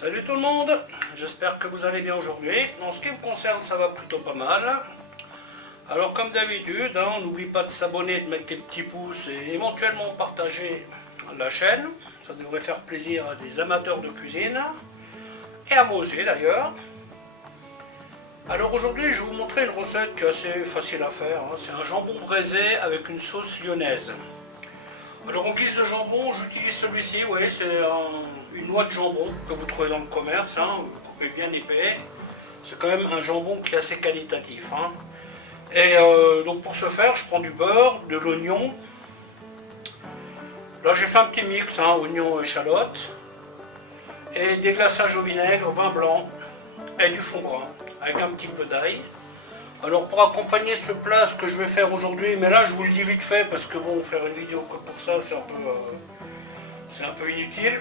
Salut tout le monde, j'espère que vous allez bien aujourd'hui. En ce qui me concerne, ça va plutôt pas mal. Alors comme d'habitude, on n'oublie pas de s'abonner, de mettre des petits pouces et éventuellement partager la chaîne. Ça devrait faire plaisir à des amateurs de cuisine et à moi aussi d'ailleurs. Alors aujourd'hui, je vais vous montrer une recette qui est assez facile à faire. C'est un jambon braisé avec une sauce lyonnaise. Alors en guise de jambon, j'utilise celui-ci, vous voyez, c'est une noix de jambon que vous trouvez dans le commerce, coupé bien épais. C'est quand même un jambon qui est assez qualitatif. Et donc pour ce faire, je prends du beurre, de l'oignon. Là j'ai fait un petit mix, oignon et échalote. Et des glaçages au vinaigre, vin blanc et du fond gras, avec un petit peu d'ail. Alors pour accompagner ce plat, ce que je vais faire aujourd'hui, mais là je vous le dis vite fait parce que bon, faire une vidéo que pour ça c'est un peu inutile.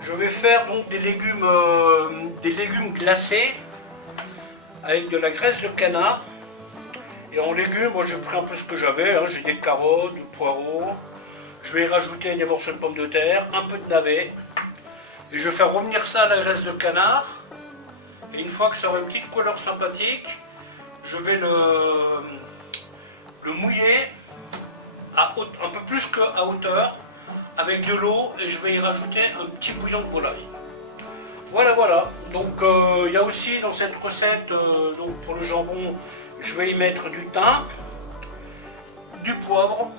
Je vais faire donc des légumes glacés avec de la graisse de canard. Et en légumes, moi j'ai pris un peu ce que j'avais, j'ai des carottes, du poireau. Je vais y rajouter des morceaux de pommes de terre, un peu de navet. Et je vais faire revenir ça à la graisse de canard. Et une fois que ça aura une petite couleur sympathique, je vais le mouiller un peu plus qu'à hauteur avec de l'eau et je vais y rajouter un petit bouillon de volaille. Voilà. Donc il y a aussi dans cette recette, donc pour le jambon, je vais y mettre du thym, du poivre,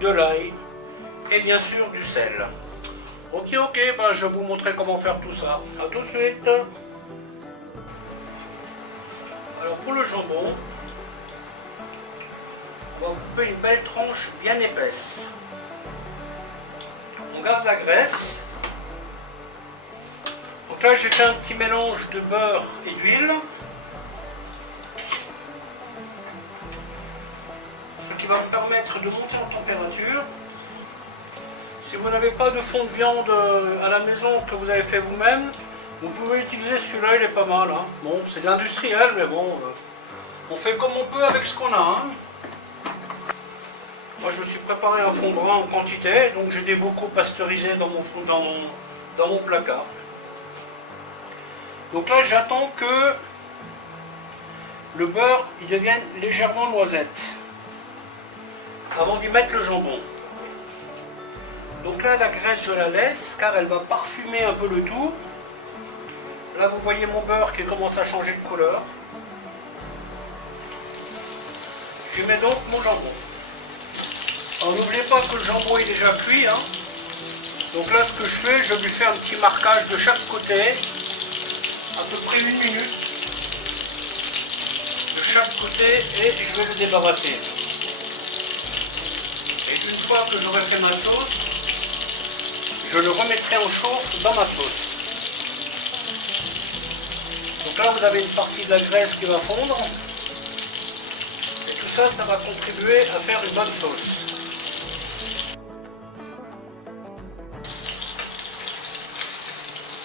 de l'ail et bien sûr du sel. Ok, je vais vous montrer comment faire tout ça. A tout de suite. Alors pour le jambon, on va couper une belle tranche bien épaisse. On garde la graisse. Donc là j'ai fait un petit mélange de beurre et d'huile. Ce qui va me permettre de monter en température. Si vous n'avez pas de fond de viande à la maison que vous avez fait vous-même, vous pouvez utiliser celui-là, il est pas mal. Bon, c'est de l'industriel, mais bon, on fait comme on peut avec ce qu'on a. Moi, je me suis préparé un fond brun en quantité, donc j'ai des bocaux pasteurisés dans mon placard. Donc là, j'attends que le beurre il devienne légèrement noisette avant d'y mettre le jambon. Donc là, la graisse, je la laisse car elle va parfumer un peu le tout. Là, vous voyez mon beurre qui commence à changer de couleur. Je mets donc mon jambon. Alors, n'oubliez pas que le jambon est déjà cuit. Donc là, ce que je fais, je lui fais un petit marquage de chaque côté, à peu près 1 minute. De chaque côté, et je vais le débarrasser. Et une fois que j'aurai fait ma sauce, je le remettrai en chauffe dans ma sauce. Donc là, vous avez une partie de la graisse qui va fondre. Et tout ça, ça va contribuer à faire une bonne sauce.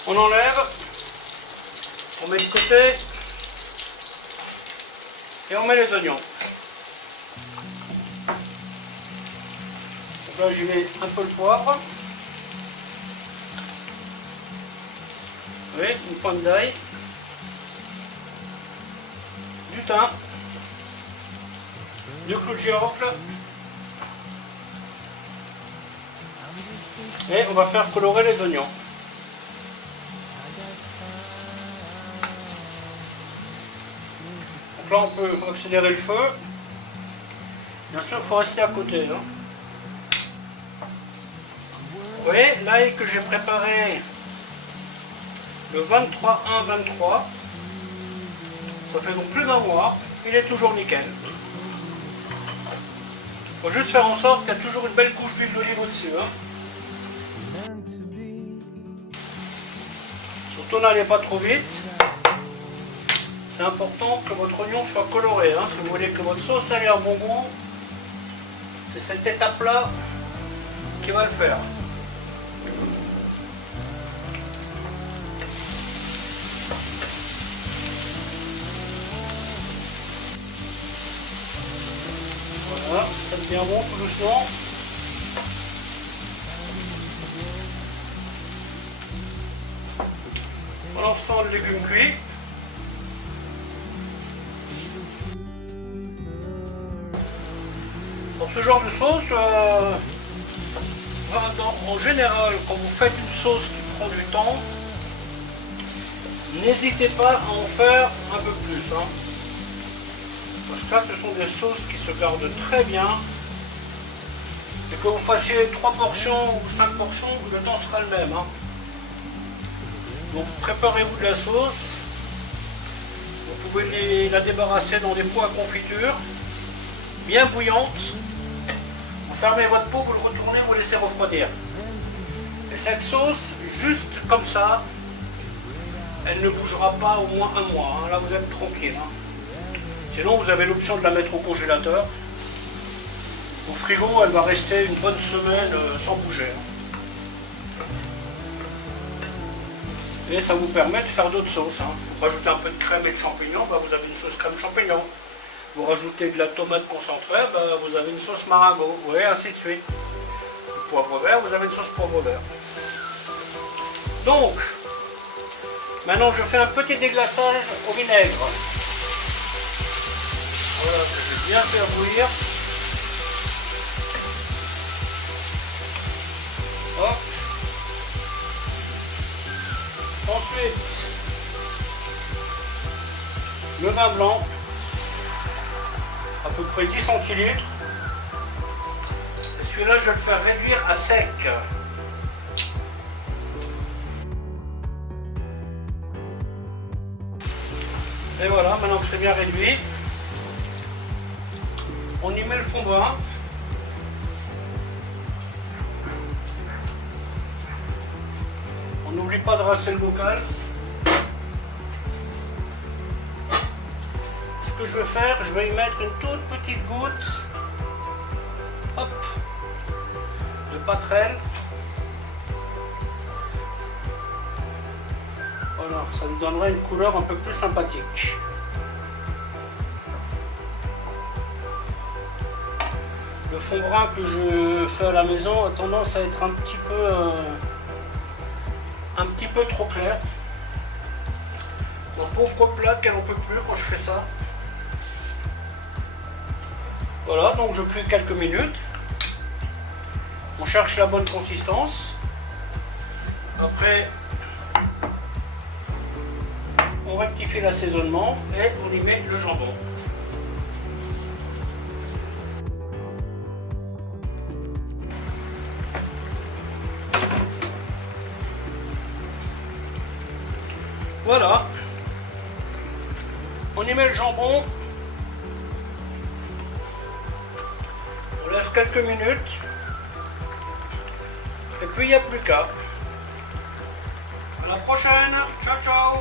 On enlève, on met de côté et on met les oignons. Donc là, j'y mets un peu le poivre. Oui, une pointe d'ail. Du thym, du clou de girofle et on va faire colorer les oignons. Donc là on peut accélérer le feu. Bien sûr il faut rester à côté. Vous voyez l'ail que j'ai préparé le 23-1-23. Ça fait donc plus d'un mois, il est toujours nickel. Il faut juste faire en sorte qu'il y a toujours une belle couche d'huile d'olive au-dessus. Surtout n'allez pas trop vite. C'est important que votre oignon soit coloré. Si vous voulez que votre sauce ait un bon goût, c'est cette étape-là qui va le faire. Voilà, ça devient bon tout doucement. pendant ce temps le légume cuit. Pour ce genre de sauce, en général, quand vous faites une sauce qui prend du temps, n'hésitez pas à en faire un peu plus. Hein. Parce que là, ce sont des sauces qui se gardent très bien. Et que vous fassiez 3 portions ou 5 portions, le temps sera le même. Hein. Donc préparez-vous de la sauce. Vous pouvez la débarrasser dans des pots à confiture, bien bouillante. Vous fermez votre pot, vous le retournez, vous le laissez refroidir. Et cette sauce, juste comme ça, elle ne bougera pas au moins un mois. Hein. Là, vous êtes tranquille. Hein. Sinon, vous avez l'option de la mettre au congélateur. Au frigo, elle va rester une bonne semaine sans bouger. Et ça vous permet de faire d'autres sauces. Hein. Vous rajoutez un peu de crème et de champignons, bah, vous avez une sauce crème champignon. Vous rajoutez de la tomate concentrée, bah, vous avez une sauce maringot. Et ainsi de suite. Du poivre vert, vous avez une sauce poivre vert. Donc, maintenant je fais un petit déglaçage au vinaigre. Voilà, je vais bien faire bouillir. Hop. Ensuite, le vin blanc, à peu près 10 centilitres. Et celui-là, je vais le faire réduire à sec. Et voilà, maintenant que c'est bien réduit, on y met le fond de vin. On n'oublie pas de rincer le bocal. Ce que je vais faire, je vais y mettre une toute petite goutte, hop, de patrelle. Voilà, ça nous donnera une couleur un peu plus sympathique. Le fond brun que je fais à la maison a tendance à être un petit peu trop clair. Mon pauvre plat qu'elle n'en peut plus quand je fais ça. Voilà, donc je cuis quelques minutes. On cherche la bonne consistance. Après, on rectifie l'assaisonnement et on y met le jambon. Voilà. On y met le jambon. On laisse quelques minutes. Et puis il n'y a plus qu'à. À la prochaine. Ciao ciao.